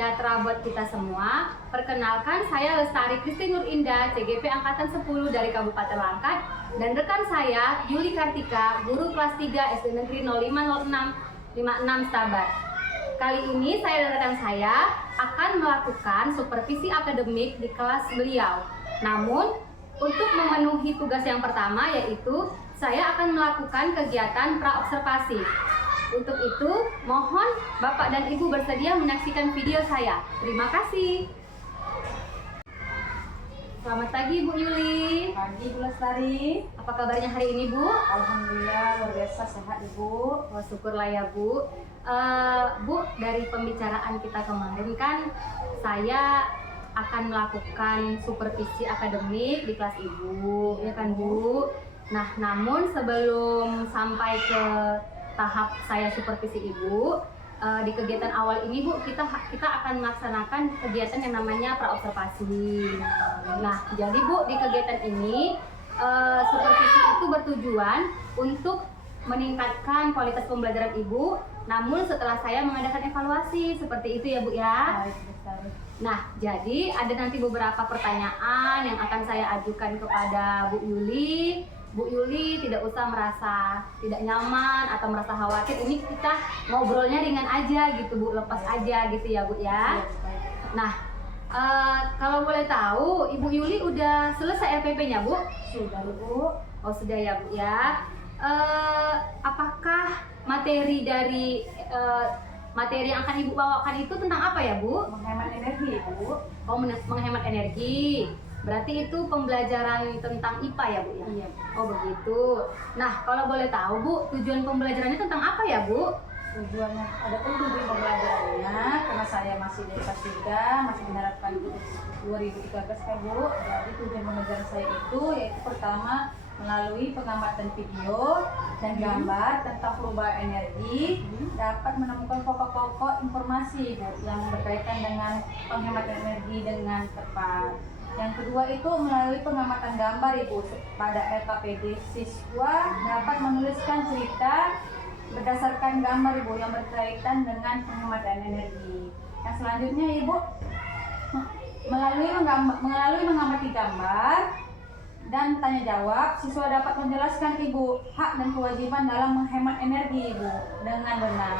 sejahtera buat kita semua. Perkenalkan, saya Lestari Kristi Nur Indah, CGP Angkatan 10 dari Kabupaten Langkat, dan rekan saya Yuli Kartika, guru kelas 3 SD Negeri 050656 Stabat. Kali ini saya dan rekan saya akan melakukan supervisi akademik di kelas beliau. Namun, untuk memenuhi tugas yang pertama, yaitu saya akan melakukan kegiatan praobservasi. Untuk itu, mohon Bapak dan Ibu bersedia menyaksikan video saya. Terima kasih. Selamat pagi Bu Yuli. Pagi Bu Lestari. Apa kabarnya hari ini Bu? Alhamdulillah luar biasa sehat Ibu. Oh, syukurlah ya Bu. Bu, dari pembicaraan kita kemarin kan saya akan melakukan supervisi akademik di kelas Ibu, ya kan Bu? Nah, namun sebelum sampai ke tahap saya supervisi Ibu, di kegiatan awal ini Bu, kita akan melaksanakan kegiatan yang namanya praobservasi. Nah, jadi Bu, di kegiatan ini supervisi itu bertujuan untuk meningkatkan kualitas pembelajaran Ibu, namun setelah saya mengadakan evaluasi, seperti itu ya Bu ya. Baik, Lestari. Nah, jadi ada nanti beberapa pertanyaan yang akan saya ajukan kepada Bu Yuli. Bu Yuli tidak usah merasa tidak nyaman atau merasa khawatir. Ini kita ngobrolnya ringan aja gitu Bu, lepas aja gitu ya Bu ya. Nah, kalau boleh tahu, Ibu Yuli udah selesai RPP-nya Bu? Sudah Bu. Oh sudah ya Bu ya. Apakah materi dari materi yang akan Ibu bawakan itu tentang apa ya Bu? Menghemat energi Bu. Oh, menghemat energi. Berarti itu pembelajaran tentang IPA ya Bu ya? Iya. Oh begitu. Nah, kalau boleh tahu Bu, tujuan pembelajarannya tentang apa ya Bu? Tujuannya, ada pun tujuan pembelajarannya karena saya masih di kelas 3, masih menerapkan 2013 kan Bu. Jadi tujuan pembelajaran saya itu yaitu pertama melalui pengamatan video dan gambar tentang perubahan energi dapat menemukan pokok-pokok informasi Bu yang berkaitan dengan penghematan energi dengan tepat. Yang kedua itu melalui pengamatan gambar Ibu pada LKPD, siswa dapat menuliskan cerita berdasarkan gambar Ibu yang berkaitan dengan penghematan energi. Yang selanjutnya Ibu melalui mengamati gambar dan tanya jawab, siswa dapat menjelaskan Ibu hak dan kewajiban dalam menghemat energi Ibu dengan benar.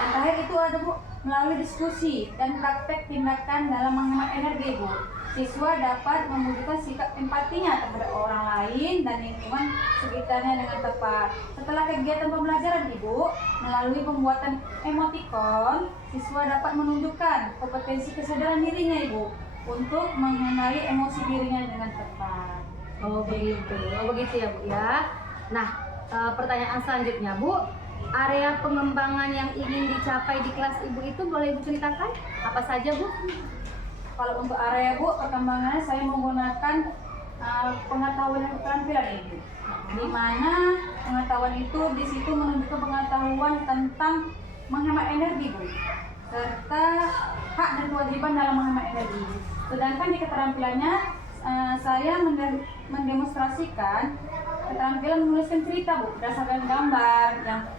Yang terakhir itu ada Bu, melalui diskusi dan praktek tindakan dalam menghemat energi Ibu. Siswa dapat menunjukkan sikap empatinya terhadap orang lain dan lingkungan sekitarnya dengan tepat. Setelah kegiatan pembelajaran Ibu, melalui pembuatan emoticon, siswa dapat menunjukkan kompetensi kesadaran dirinya Ibu untuk mengenali emosi dirinya dengan tepat. Oh begitu. Oh begitu ya Bu ya. Nah, pertanyaan selanjutnya Bu, area pengembangan yang ingin dicapai di kelas Ibu itu boleh Ibu ceritakan? Apa saja Bu? Kalau untuk area Bu, perkembangannya saya menggunakan pengetahuan dan keterampilan Ibu. Di mana pengetahuan itu di situ menunjukkan pengetahuan tentang menghemat energi Bu, serta hak dan kewajiban dalam menghemat energi. Sedangkan di keterampilannya saya mendemonstrasikan keterampilan menuliskan cerita Bu berdasarkan gambar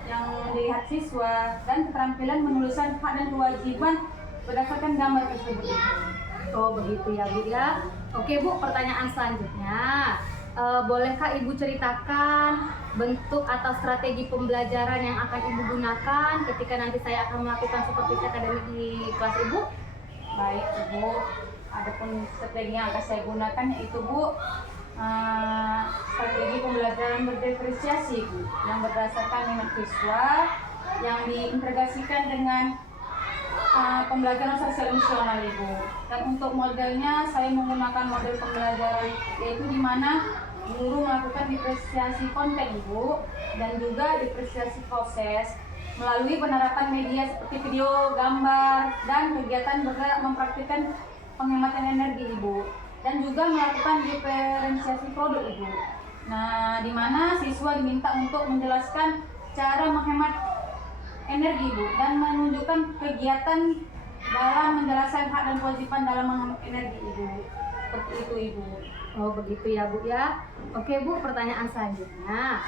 yang dilihat siswa dan keterampilan menuliskan hak dan kewajiban berdasarkan gambar tersebut. Oh begitu ya Bu ya. Oke Bu, pertanyaan selanjutnya, bolehkah Ibu ceritakan bentuk atau strategi pembelajaran yang akan Ibu gunakan ketika nanti saya akan melakukan supervisi akademik di kelas Ibu? Baik Ibu, adapun strategi yang akan saya gunakan yaitu Bu, strategi pembelajaran berdiferensiasi Bu, yang berdasarkan minat siswa yang diintegrasikan dengan pembelajaran sosial emosional Ibu. Dan untuk modelnya saya menggunakan model pembelajaran yaitu di mana guru melakukan diferensiasi konten Ibu dan juga diferensiasi proses melalui penerapan media seperti video, gambar, dan kegiatan bergerak mempraktikkan penghematan energi Ibu, dan juga melakukan diferensiasi produk Ibu. Nah, di mana siswa diminta untuk menjelaskan cara menghemat energi Bu dan menunjukkan kegiatan dalam menjelaskan hak dan kewajiban dalam menghemat energi Ibu. Seperti itu Ibu. Oh begitu ya Bu ya. Oke Bu, pertanyaan selanjutnya,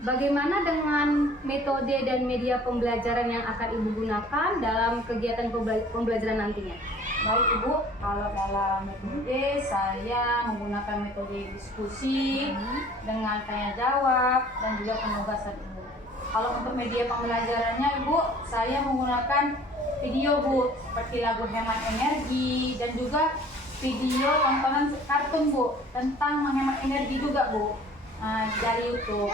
bagaimana dengan metode dan media pembelajaran yang akan Ibu gunakan dalam kegiatan pembelajaran nantinya? Baik Ibu, kalau dalam metode saya menggunakan metode diskusi dengan tanya jawab dan juga penugasan Ibu. Kalau untuk media pembelajarannya Ibu, saya menggunakan video Bu, seperti lagu hemat energi dan juga video tontonan kartun Bu tentang menghemat energi juga Bu. Dari YouTube.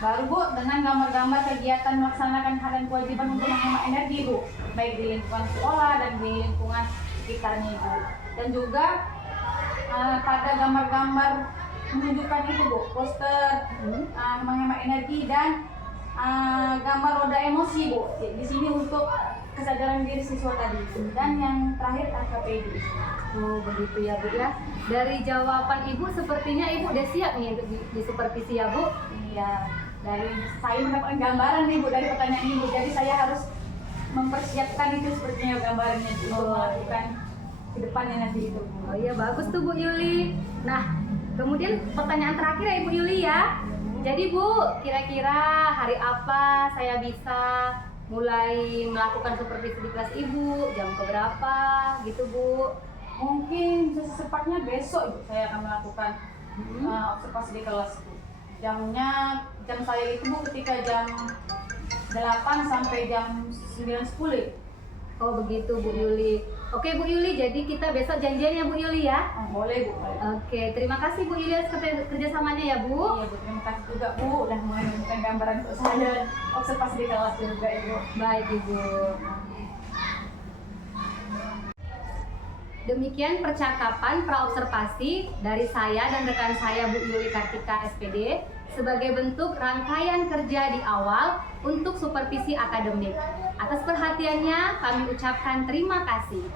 Baru Bu, dengan gambar-gambar kegiatan melaksanakan hal dan kewajiban untuk menghemat energi Bu, baik di lingkungan sekolah dan di lingkungan sekitarnya Bu. Dan juga pada gambar-gambar menunjukkan itu Bu, poster menghemat energi dan gambar roda emosi Bu. Di sini untuk kesadaran diri siswa tadi. Dan yang terakhir KKPD. Oh begitu ya Bu ya. Dari jawaban Ibu sepertinya Ibu udah siap nih untuk di supervisi ya Bu. Iya, dari saya mendapatkan gambaran nih Bu dari pertanyaan Ibu. Jadi saya harus mempersiapkan itu sepertinya gambarannya untuk melakukan ke depannya nanti itu Bu. Oh iya bagus tuh Bu Yuli. Nah kemudian pertanyaan terakhir ya Ibu Yuli ya. Jadi Bu, kira-kira hari apa saya bisa mulai melakukan supervisi di kelas Ibu? Jam keberapa gitu Bu? Mungkin secepatnya besok Ibu saya akan melakukan observasi di kelas Bu. Jam saya itu Bu ketika jam 8 sampai jam 9.10. Oh begitu Bu Yuli. Oke Bu Yuli, jadi kita besok janjian ya Bu Yuli ya? Boleh Bu, boleh. Oke, terima kasih Bu Yuli atas kerjasamanya ya Bu. Iya Bu, terima kasih juga Bu udah menunjukkan gambaran untuk saya observasi di kelas juga Ibu. Baik Ibu. Demikian percakapan praobservasi dari saya dan rekan saya Bu Yuli Kartika SPD sebagai bentuk rangkaian kerja di awal untuk supervisi akademik. Atas perhatiannya kami ucapkan terima kasih.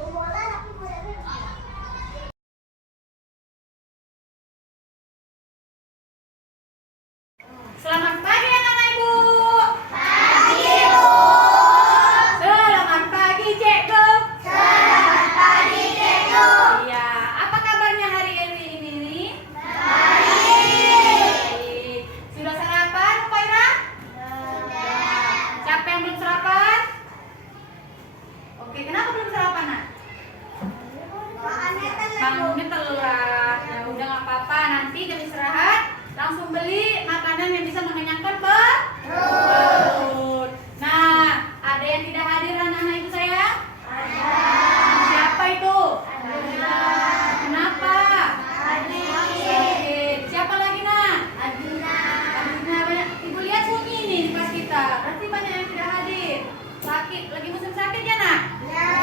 Selamat pagi anak-anak Ibu. Pagi Bu. Selamat pagi Cikgu. Selamat pagi Cikgu. Iya, apa kabarnya hari ini? Baik. Sudah sarapan Pak Ira? Sudah. Siapa yang belum sarapan? Oke, kenapa belum sarapan Nak? Bangunnya telat. Ya udah nggak apa-apa, nanti jam istirahat langsung beli makanan yang bisa mengenyangkan perut. Nah, ada yang tidak hadir anak-anak Ibu sayang? Ada. Siapa itu? Ada. Kenapa? Sakit. Siapa lagi Nak? Adina. Adina banyak. Ibu lihat sunyi nih di kelas kita. Berarti banyak yang tidak hadir. Sakit. Lagi musim sakit ya Nak? Ya.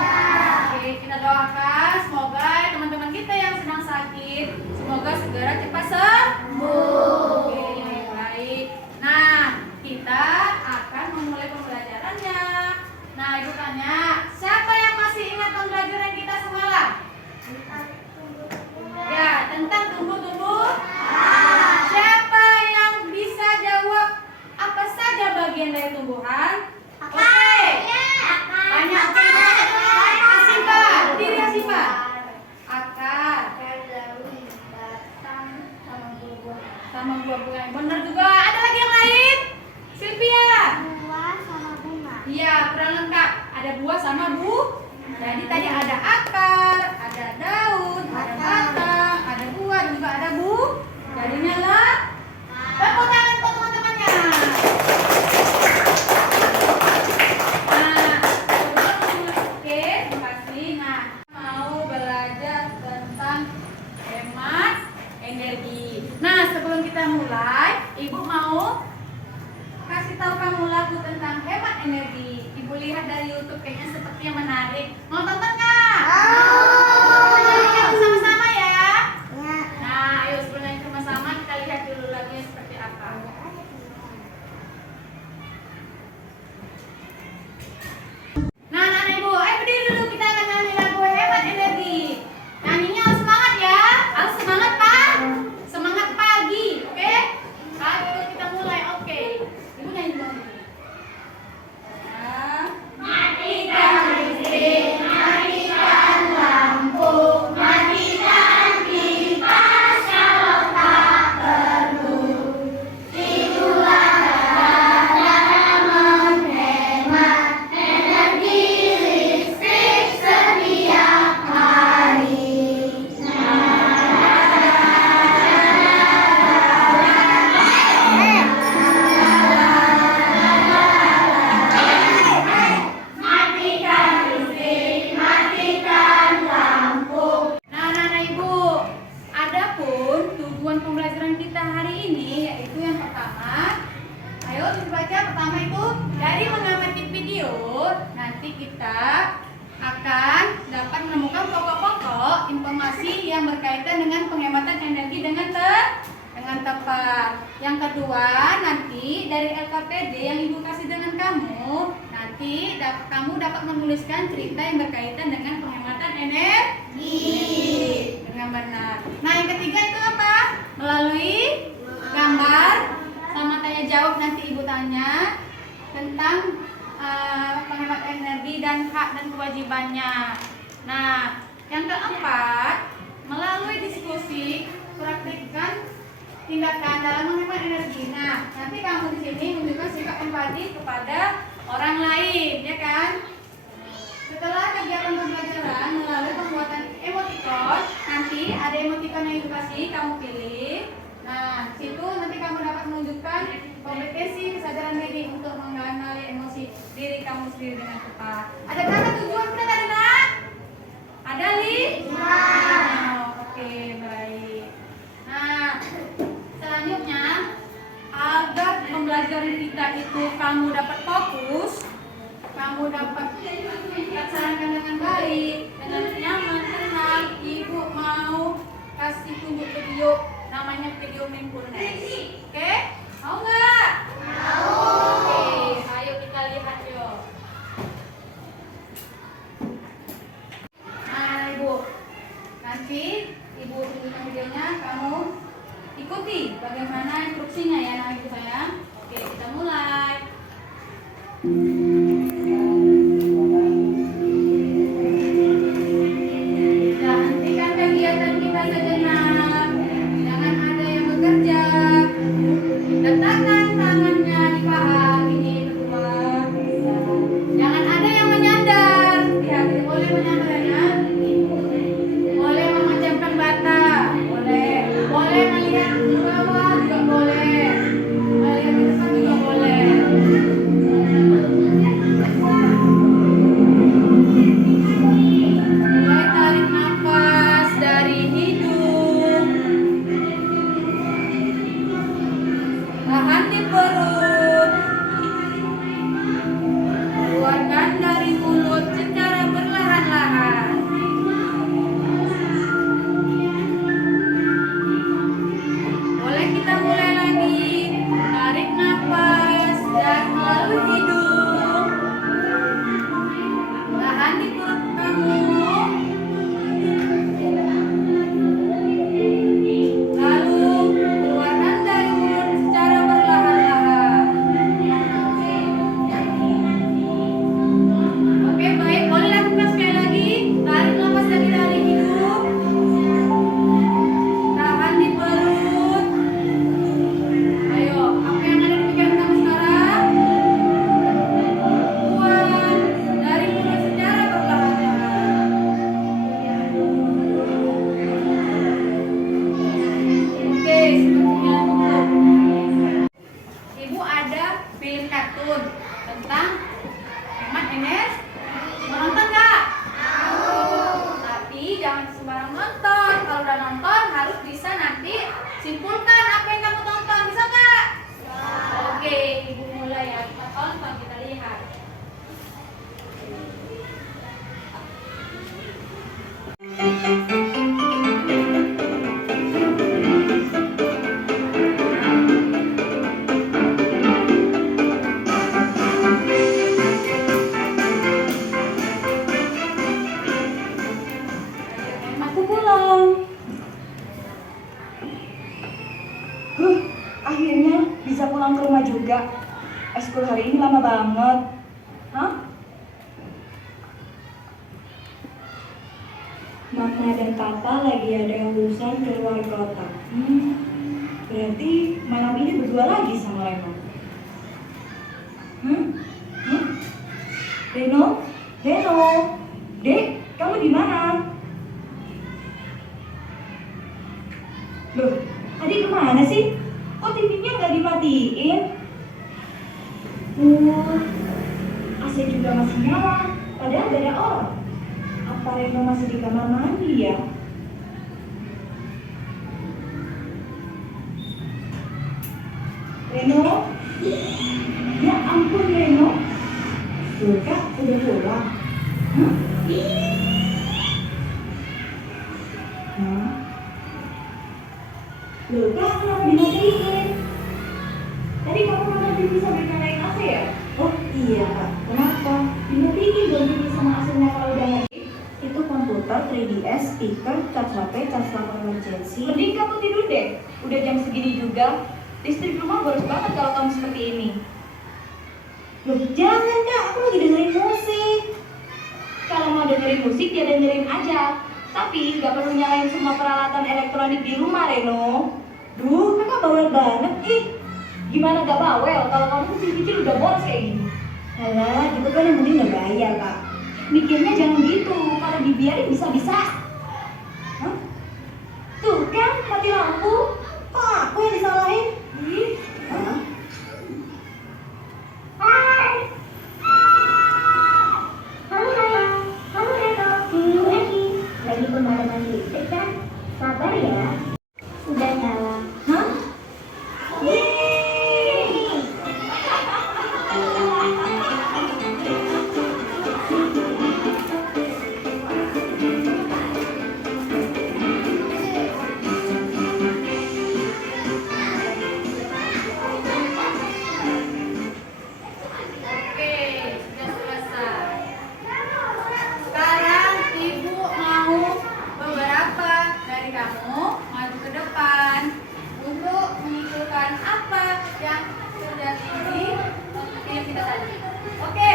Oke, kita doakan semoga teman-teman kita yang sedang sakit semoga segera cepat sembuh. Oke, baik. Nah, kita akan memulai pembelajarannya. Nah, Ibu tanya, siapa yang masih ingat pembelajaran kita semalam? Ya, tentang tumbuh-tumbuh. Siapa yang bisa jawab apa saja bagian dari tumbuhan? Oke. Banyak Asifa, diri Asifa. Akar. Sama buah-buahan. Benar juga. Ada lagi yang lain? Sylvia. Buah sama bunga. Iya, kurang lengkap. Ada buah sama Jadi tadi ada akar, ada daun, ada batang, ada buah, dan juga ada Jadinya lah. Tepuk tangan untuk teman-temannya. Nah, oke, terima kasih. Nah, mau belajar tentang hemat energi. Nah, sebelum kita mulai, Ibu mau kasih tahu kamu lagu tentang hemat energi. Ibu lihat dari YouTube kayaknya sepertinya menarik. Mau tonton nggak? Yuk sama-sama ya. Nah, ayo sebelum nyanyi sama-sama kita lihat dulu lagunya seperti apa. Nah, anak Ibu, ayo berdiri dulu, kita akan nyanyi lagu hemat energi. Nyanyinya harus semangat ya. Harus semangat Pak. Semangat pagi, oke? Pagi kita mulai, oke. Ibu nyanyi dulu. Matikan listrik, matikan Contoh pokok-pokok informasi yang berkaitan dengan penghematan energi dengan tepat. Yang kedua, nanti dari LKPD yang Ibu kasih dengan kamu, nanti kamu dapat menuliskan cerita yang berkaitan dengan penghematan energi dengan benar. Nah, yang ketiga itu apa? Melalui gambar sama tanya jawab, nanti Ibu tanya tentang penghemat energi dan hak dan kewajibannya. Nah, yang keempat, melalui diskusi praktikkan tindakan dalam menghemat energi. Nah, nanti kamu di sini menunjukkan sikap empati kepada orang lain, ya kan? Setelah kegiatan pembelajaran melalui pembuatan emoticon, nanti ada emoticon yang edukasi, kamu pilih. Nah, situ nanti kamu dapat menunjukkan kompetensi kesadaran diri untuk mengenali emosi diri kamu sendiri dengan tepat. Ada berapa tujuan kita tadi, Nak? Ada, Li? Oke, baik. Nah, selanjutnya, agar pembelajaran kita itu kamu dapat fokus, kamu dapat laksanakan dengan baik, dengan nyaman, tenang, Ibu mau kasih tunjuk video, namanya video mindfulness. Oke? Mau nggak? Mau. Oke, ayo kita lihat yuk. Nah, Ibu, nanti Ibu tunjukkan videonya, kamu ikuti bagaimana instruksinya ya, nah Ibu sayang. Oke, kita mulai. Kita hentikan kegiatan kita sejenak. Jangan ada yang bekerja. Letakkan tangannya di paha, ini kedua. Jangan ada yang menyandar. Lihat, boleh menyandar ya. Boleh memejamkan mata. Boleh. Boleh melihat ke bawah juga boleh. Melihat ke depan juga boleh. Mulai tarik nafas dari hidung. Tahan di perut. Keluarkan dari mulut secara perlahan-lahan. Boleh kita mulai lagi. Tarik nafas dan melalui hidung. Tahan di perut kamu. Lalu keluarkan dari mulut secara perlahan-lahan. Oke, baik. Boleh lakukan sekali lagi. Tarik nafas lagi dari hidung. Tahan di perut. Ayo, apa yang ada di pikiran kamu sekarang? Keluar dari mulut secara perlahan-lahan. Oke, sepertinya cukup. Ibu ada film kartun tentang hemat energi. Mau nonton nggak? Tapi jangan sembarang nonton. Kalau udah nonton harus bisa nanti simpulkan apa yang kamu tonton. Bisa nggak? Oke, Ibu mulai ya. Kita tonton, kita lihat. Aku pulang. Akhirnya bisa pulang ke rumah juga. Eskul hari ini lama banget. Hah? Mama dan Papa lagi ada urusan ke luar kota. Berarti malam ini berdua lagi sama Reno. Reno? Reno? Dek, kamu di mana? Loh, adik kemana sih? Kok TV-nya nggak dimatiin? AC juga masih nyala, padahal gak ada orang. Apa Reno masih di kamar mandi ya? Reno? Ya ampun Reno. Tuh Kak, udah pulang. Loh, Kak, kenapa dimatiin? Tadi kamu nonton TV sambil nyalain AC ya? Oh iya, Kak. Kenapa? Dimatiin dong TV sama AC-nya kalau udah habis. Itu komputer, 3DS, speaker, charge HP, charge lampu emergency. Mending kamu tidur deh. Udah jam segini juga. Listrik rumah boros banget kalau kamu seperti ini. Loh, jangan Kak, aku lagi dengerin musik. Kalau mau dengerin musik, ya dengerin aja. Tapi nggak perlu nyalain semua peralatan elektronik di rumah, Reno. Duh, kakak bawel banget. Ih, gimana gak bawel kalau kamu kecil-kecil udah boros kayak gini? Alah, gitu kan yang penting udah bayar, Kak. Mikirnya jangan gitu, kalau dibiarin bisa-bisa. Hah? Tuh kan, mati lampu. Kok aku yang disalahin? Ih, hah? Lagi pemadaman listrik kan? Sabar ya. Udah nyala. Hah? Yeay! Oke, sudah selesai. Sekarang ibu mau beberapa dari kamu maju ke depan untuk menyimpulkan apa yang sudah film kita tadi. Oke,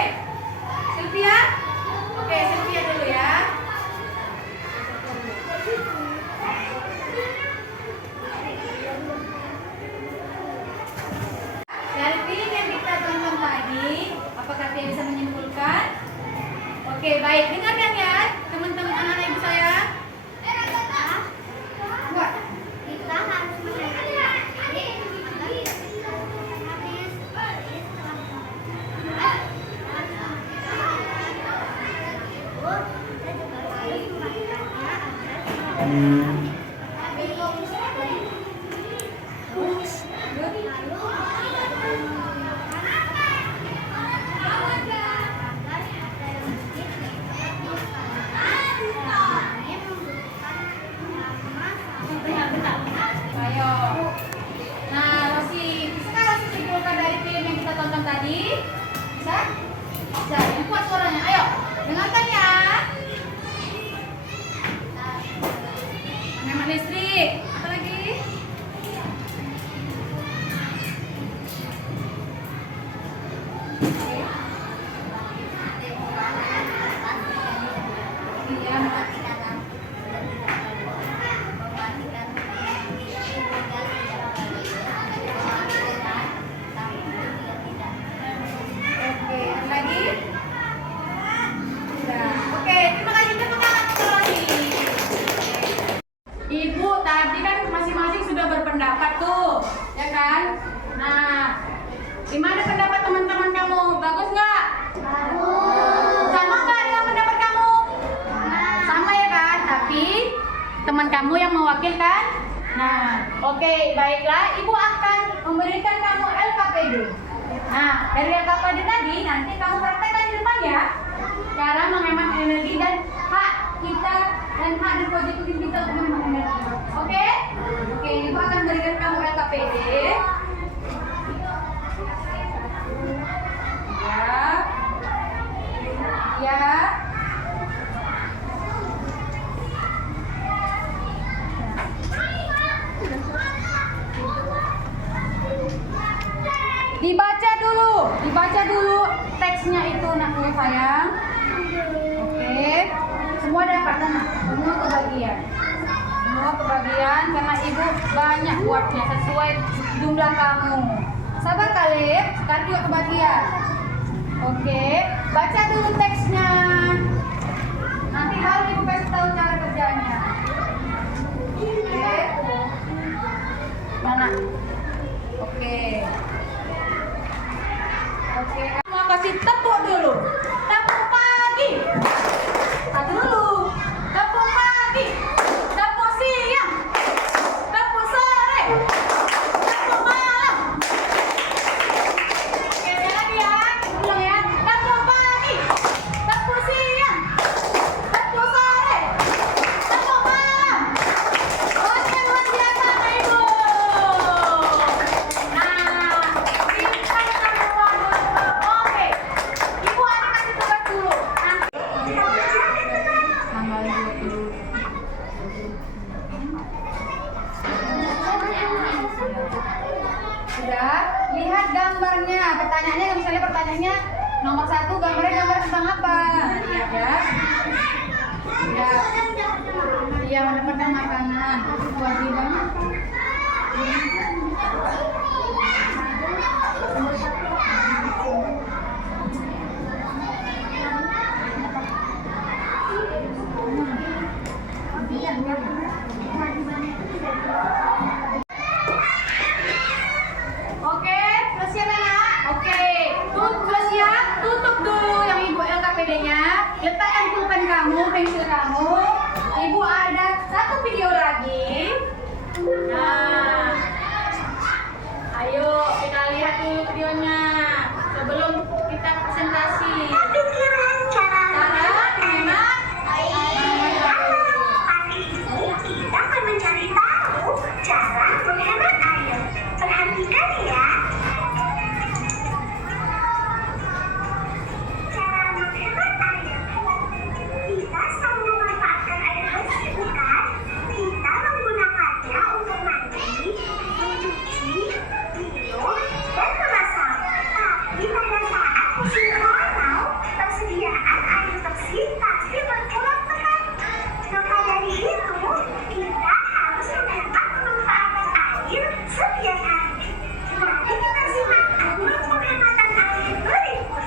Sylvia? Oke, Sylvia dulu ya. Dari film yang kita tonton tadi, apakah dia bisa menyimpulkan? Oke, baik. Dengarkan ya, teman-teman anak-anak ibu saya. Enggak. Kita harus menghadapi Ayo. Nah, Rosi, bisa Rosi simpulkan dari film yang kita tonton tadi? Bisa? Bisa. Yang kuat suaranya. Ayo, dengarkan ya. Menghemat listrik. Apa lagi? Iya. Oke, ada lagi? Sudah. Oke, terima kasih Rosi. Ibu tadi kan masing-masing sudah berpendapat tuh, ya kan? Nah, gimana pendapat teman-teman kamu? Bagus nggak? Sama nggak dengan pendapat kamu? Sama ya kan? Tapi teman kamu yang mewakilkan. Nah, oke, baiklah. Ibu akan memberikan kamu LKPD. Nah, dari LKPD tadi nanti kamu praktekkan di depan ya. Cara menghemat energi dan hak kita dan hak dan kewajiban kita untuk menghemat energi. Oke? Oke, ibu akan berikan kamu LKPD. Ya. Ya. Dibaca dulu teksnya itu nakku sayang. Oke, semua dapat nak, semua kebagian karena ibu banyak buatnya sesuai jumlah kamu. Sabar Kalib, sekarang juga kebagian. Oke, baca dulu teksnya. Nanti baru ibu kasih tahu cara kerjanya. Oke, mana? Oke. Oke, mau kasih tepuk dulu. Tepuk pagi. Satu dulu. Tepuk pagi. Tepuk siang. Tepuk sore. Tepuk malam. Oke, lagi ya. Ulang ya. Tepuk pagi. Tepuk siang. Tepuk sore. Sudah, lihat gambarnya. Pertanyaannya, misalnya pertanyaannya nomor 1, gambarnya gambar tentang apa? Lihat ya. Ya, dia mendapatkan makanan. Kewajibannya apa? Oke, sudah siap ya nak? Oke, sudah siap? Tutup dulu yang ibu LKPD-nya. Letakkan pulpen kamu, pensil kamu. Ibu ada satu video lagi. Nah, ayo kita lihat dulu videonya sebelum kita presentasi. Pikiran cara Hemat. Pagi ini kita akan mencari tahu cara menghemat air. Perhatikan ya. Cara menghemat air. Kita selalu memanfaatkan air bersih, bukan? Kita menggunakannya untuk mandi, mencuci, minum, dan memasak. Tapi pada saat musim kemarau, persediaan air bersih pasti berkurang cepat. Maka dari itu, kita harus menghemat pemanfaatan air setiap hari. Mari kita simak aturan penghematan air berikut.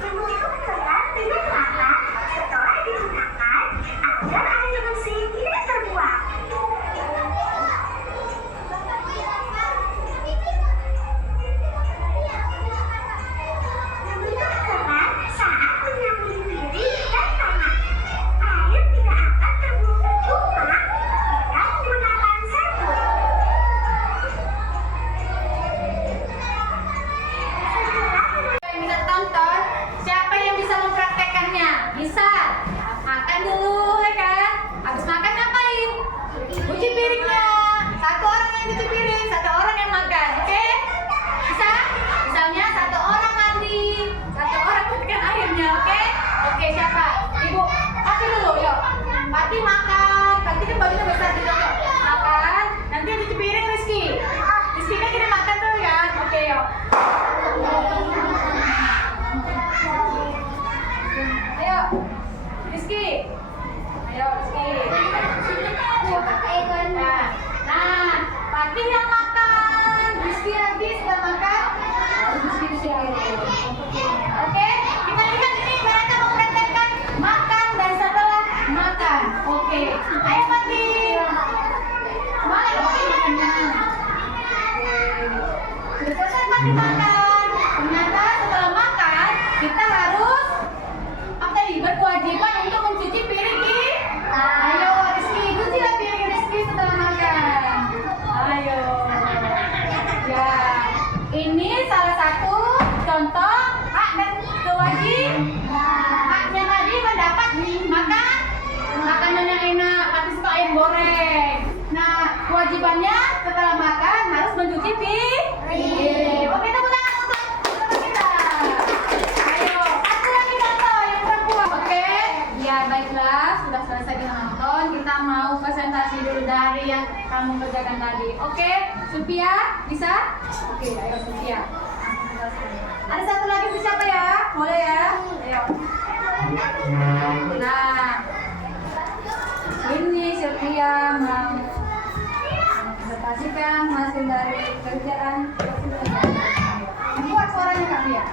Menutup keran dengan rapat setelah digunakan agar air bersih tidak terbuang. Menutup keran saat menyapu piring dan tangan. Air tidak akan terbuang cuma jika menggunakan sabun. Segera Yang bisa tonton, siapa yang bisa mempraktekannya? Bisa. Makan dulu, ya kan? Habis makan ngapain? Cuci piringnya. Satu orang yang cuci piring, satu orang yang makan, oke? Bisa? Misalnya satu orang mandi, satu orang matikan airnya, oke? Oke, siapa? Ibu, Pati dulu, yuk. Pati makan. Pati kan bajunya besar gitu, yuk. Makan. Nanti yang cuci piring Rizky. Rizky kan kita makan dulu ya. Oke, yuk. Ayo, Rizky. Ayo, Rizky. Nah, Pati yang makan. Rizky habis sudah makan. Rizky Oke, kita lihat ini mereka mempraktekkan makan dan setelah makan. Oke, ayo Pati. Semangat Pati makannya. Sudah selesai Pati makan. Ternyata setelah makan kita harus apa tadi berkewajiban untuk mencuci piring kita. Ayo Rizky, cucilah piring Rizky setelah makan. Ayo. Ya, ini salah satu contoh hak dan kewajiban. Haknya tadi mendapat makan makanan yang enak, pasti suka ayam goreng. Nah, kewajibannya setelah makan harus mencuci piring. Oke, tepuk tangan untuk kita. Ayo, satu lagi contoh yang perempuan. Oke, ya baiklah, sudah selesai kita nonton. Kita mau presentasi dulu dari yang kamu kerjakan tadi. Oke, Supia, bisa? Oke, ayo Supia. Ada satu lagi siapa ya? Boleh ya? Ayo. Nah, ini Supia mau presentasikan hasil dari kerjaan. Buat suaranya Kak Pia.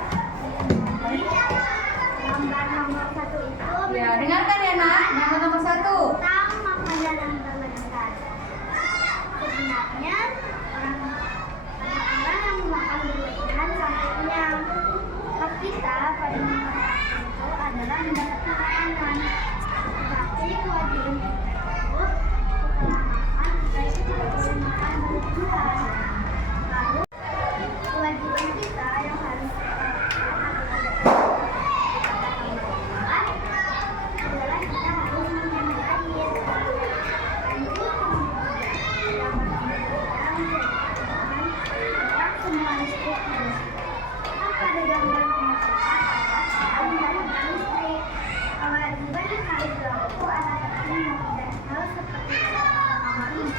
Gambar nomor 1 itu Ya, dengarkan ya nak. Yang nomor 1. tentang makanan yang bermanfaat. Sebenarnya orang-orang yang memakan berlebihan sampai kenyang. Hak kita pada memakan itu adalah mendapatkan makanan. Tetapi kewajiban kita itu setelah makan kita itu tidak boleh makan berlebihan. Lalu kewajiban kita yang harus kita adalah kita harus menghemat air. Lanjut kemudian semua listrik harus. Pada gambar nomor 4 adalah cara mendapatkan listrik. Kalau Banyak hal di waktu anak-anak ini menggunakan hal seperti nomor 4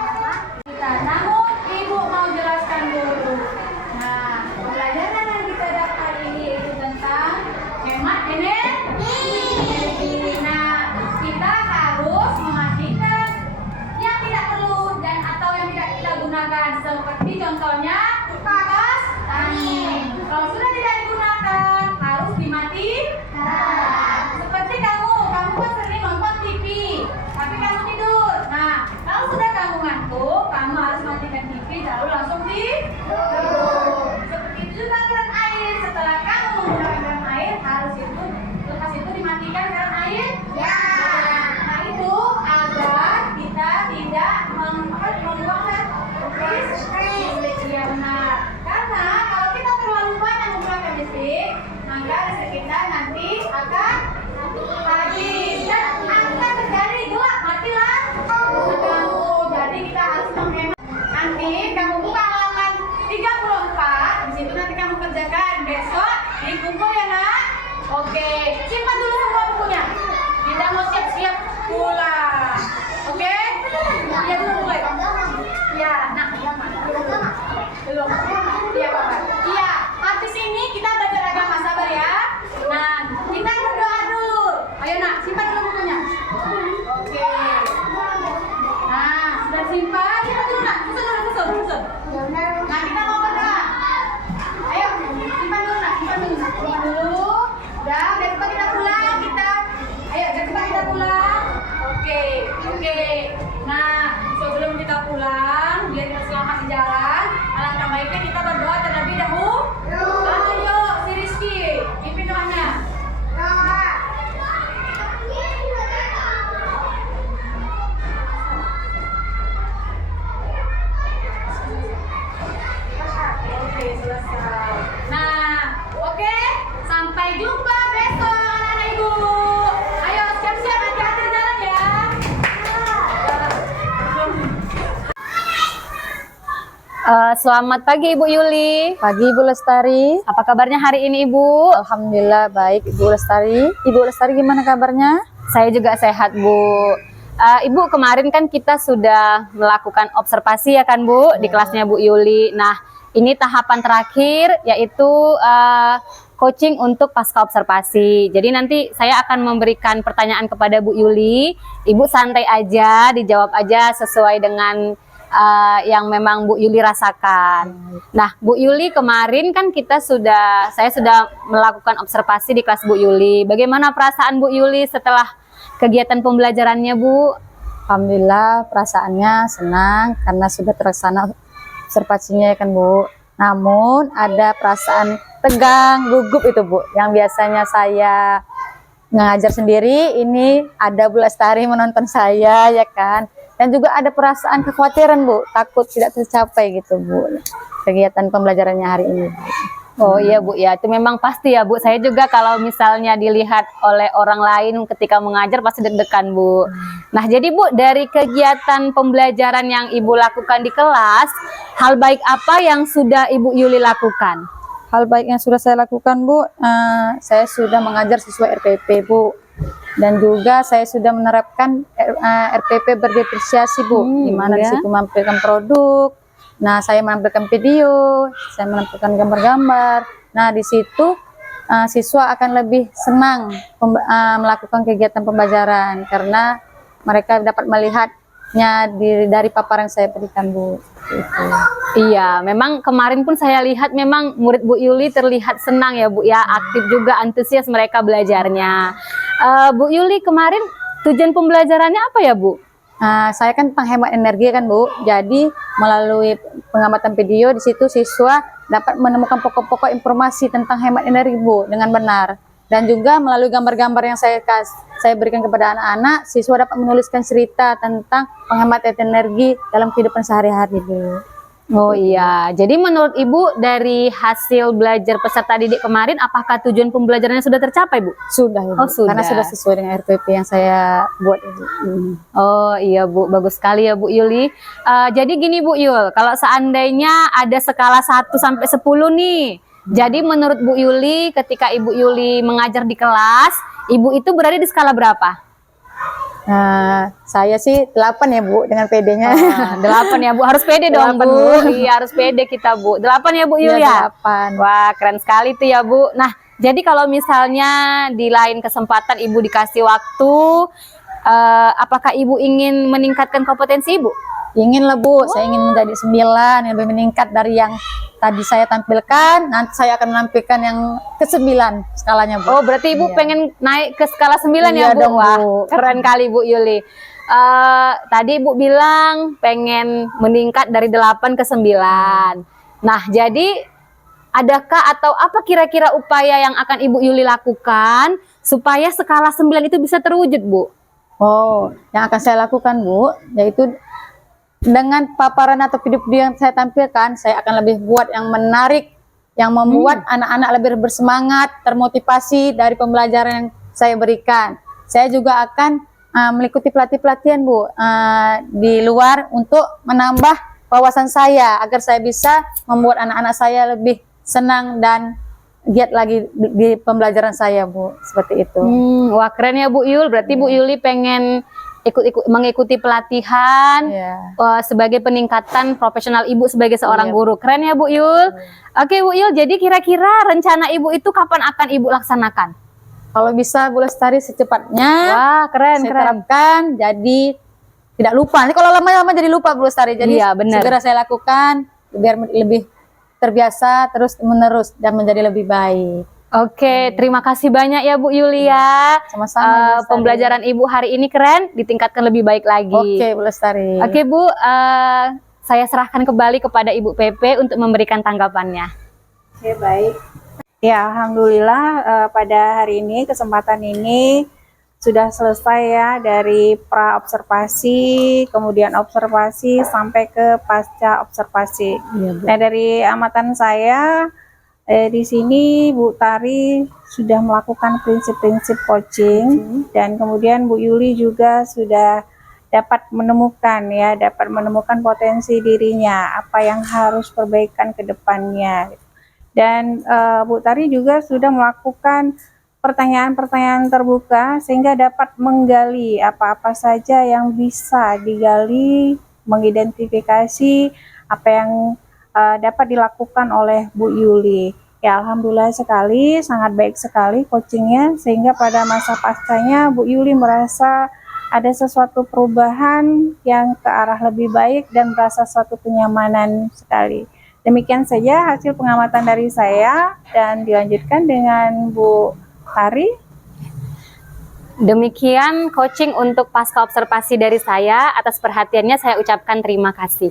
adalah Namun Ibu mau jelaskan dulu. Nah, pelajaran yang kita dapat hari ini yaitu tentang hemat energi. Nah, kita harus mematikan yang tidak perlu dan atau yang tidak kita gunakan. Seperti contohnya kipas angin. Kalau sudah tidak digunakan harus dimatikan. Seperti kamu kan sering nonton TV, tapi kamu tidur. Nah, kalau sudah kamu ngantuk, kamu harus matikan TV lalu langsung tidur. Seperti itu juga keran air. Setelah kamu menggunakan keran air, harus itu lepas itu dimatikan keran air. Ya. Nah itu agar kita tidak membuang listrik. Ya benar. Karena kalau kita terlalu banyak menggunakan listrik, maka listrik kita nanti akan habis dan akan terjadi gelap, mati lampu. Jadi kita harus menghemat. Nanti kamu buka halaman 34, di situ nanti kamu kerjakan. Besok dikumpul ya nak. Oke, simpan dulu semua bukunya. Kita mau siap-siap pulang. Oke? Ya dulu mulai. Ya, nak. Belum. Iya, Bapak. Iya, habis ini kita belajar agama, sabar ya. Nah, kita berdoa dulu. Ayo nak, simpan dulu bukunya. Oke. Nah, sudah simpan. Simpan dulu nak. Susun. Nah, kita mau berdoa. Ayo, simpan dulu nak. Simpan dulu. Udah, biar cepat kita pulang. Ayo, biar cepat kita pulang. Oke. Nah, sebelum kita pulang, biar kita selamat di jalan, alangkah baiknya kita berdoa terlebih dahulu. Ayo, si Rizky, pimpin doanya. Oke, selesai. Nah, oke. Sampai jumpa besok anak-anak ibu. Ayo siap-siap hati-hati di jalan ya. Selamat pagi Ibu Yuli. Pagi Ibu Lestari. Apa kabarnya hari ini Ibu? Alhamdulillah baik Ibu Lestari. Ibu Lestari gimana kabarnya? Saya juga sehat Bu. Ibu kemarin kan kita sudah melakukan observasi ya kan Bu di kelasnya Bu Yuli. Nah ini tahapan terakhir yaitu coaching untuk pasca observasi. Jadi nanti saya akan memberikan pertanyaan kepada Bu Yuli. Ibu santai aja, dijawab aja sesuai dengan yang memang Bu Yuli rasakan. Nah, Bu Yuli kemarin kan saya sudah melakukan observasi di kelas Bu Yuli. Bagaimana perasaan Bu Yuli setelah kegiatan pembelajarannya, Bu? Alhamdulillah perasaannya senang karena sudah terlaksana observasinya ya kan Bu. Namun ada perasaan tegang, gugup itu Bu. Yang biasanya saya ngajar sendiri, ini ada Bu Lestari menonton saya ya kan. Dan juga ada perasaan kekhawatiran Bu, takut tidak tercapai gitu Bu kegiatan pembelajarannya hari ini Bu. Oh iya Bu ya, itu memang pasti ya Bu. Saya juga kalau misalnya dilihat oleh orang lain ketika mengajar pasti deg-degan Bu. Nah jadi Bu, dari kegiatan pembelajaran yang Ibu lakukan di kelas, hal baik apa yang sudah Ibu Yuli lakukan? Hal baik yang sudah saya lakukan Bu, saya sudah mengajar sesuai RPP Bu. Dan juga saya sudah menerapkan RPP berdepresiasi Bu, di mana di situ menampilkan produk. Nah, saya menampilkan video, saya menampilkan gambar-gambar. Nah, di situ siswa akan lebih senang melakukan kegiatan pembelajaran karena mereka dapat melihatnya dari paparan saya berikan Bu. Gitu. Iya, memang kemarin pun saya lihat memang murid Bu Yuli terlihat senang ya Bu ya, aktif juga, antusias mereka belajarnya. Bu Yuli kemarin tujuan pembelajarannya apa ya Bu? Saya kan penghemat energi kan Bu, jadi melalui pengamatan video di situ siswa dapat menemukan pokok-pokok informasi tentang hemat energi Bu dengan benar. Dan juga melalui gambar-gambar yang saya berikan kepada anak-anak, siswa dapat menuliskan cerita tentang penghematan energi dalam kehidupan sehari-hari Bu. Oh iya, jadi menurut Ibu dari hasil belajar peserta didik kemarin, apakah tujuan pembelajarannya sudah tercapai Bu? Sudah ya Bu, Oh, sudah. karena sudah sesuai dengan RPP yang saya buat ya Bu. Oh iya Bu, bagus sekali ya Bu Yuli. Jadi gini Bu Yul, kalau seandainya ada skala 1 sampai 10 nih, Jadi menurut Bu Yuli, ketika Ibu Yuli mengajar di kelas, Ibu itu berada di skala berapa? Saya sih 8 ya Bu, dengan PD-nya. 8 ya Bu, harus pede dong 8, Bu. Bu. Iya, harus pede kita Bu. 8 ya Bu Yuli Iya, ya? 8. Wah, keren sekali tuh ya Bu. Nah, jadi kalau misalnya di lain kesempatan Ibu dikasih waktu, apakah Ibu ingin meningkatkan kompetensi Ibu? Ingin lah Bu, saya ingin menjadi 9 yang lebih meningkat dari yang tadi saya tampilkan. Nanti saya akan menampilkan yang ke-9 skalanya Bu. Oh, berarti Ibu Iya. pengen naik ke skala 9 Iya ya Bu? dong, Bu. Wah, keren kali Bu Yuli. Tadi Ibu bilang pengen meningkat dari 8 ke 9. Nah, jadi adakah atau apa kira-kira upaya yang akan Ibu Yuli lakukan supaya skala 9 itu bisa terwujud Bu? Oh, yang akan saya lakukan Bu, yaitu dengan paparan atau video-video yang saya tampilkan, saya akan lebih buat yang menarik, yang membuat anak-anak lebih bersemangat, termotivasi dari pembelajaran yang saya berikan. Saya juga akan mengikuti pelatihan Bu di luar untuk menambah wawasan saya agar saya bisa membuat anak-anak saya lebih senang dan giat lagi di pembelajaran saya Bu, seperti itu. Wah, keren ya Bu Yul. Berarti Bu Yuli pengen mengikuti pelatihan sebagai peningkatan profesional Ibu sebagai seorang guru. Keren ya Bu Yul. Oke Bu Yul, jadi kira-kira rencana Ibu itu kapan akan Ibu laksanakan? Kalau bisa Bu Lestari secepatnya. Wah, keren, saya keren. terapkan, jadi tidak lupa. Nanti kalau lama-lama jadi lupa Bu Lestari. Jadi Iya, benar. segera saya lakukan biar lebih terbiasa terus menerus dan menjadi lebih baik. Oke, terima kasih banyak ya Bu Yulia. Sama-sama, Bu Lestari. Pembelajaran Ibu hari ini keren, ditingkatkan lebih baik lagi. Oke Bu Lestari. Oke Bu, saya serahkan kembali kepada Ibu PP untuk memberikan tanggapannya. Oke, baik. Ya, alhamdulillah pada hari ini, kesempatan ini sudah selesai ya dari pra observasi, kemudian observasi sampai ke pasca observasi. Nah, dari amatan saya di sini Bu Tari sudah melakukan prinsip-prinsip coaching dan kemudian Bu Yuli juga sudah dapat menemukan potensi dirinya, apa yang harus perbaikan ke depannya. Dan Bu Tari juga sudah melakukan pertanyaan-pertanyaan terbuka sehingga dapat menggali apa-apa saja yang bisa digali, mengidentifikasi apa yang dapat dilakukan oleh Bu Yuli. Ya, alhamdulillah sekali, sangat baik sekali coachingnya sehingga pada masa pascanya Bu Yuli merasa ada sesuatu perubahan yang ke arah lebih baik dan merasa suatu kenyamanan sekali. Demikian saja hasil pengamatan dari saya dan dilanjutkan dengan Bu Tari. Demikian coaching untuk pasca observasi dari saya. Atas perhatiannya saya ucapkan terima kasih.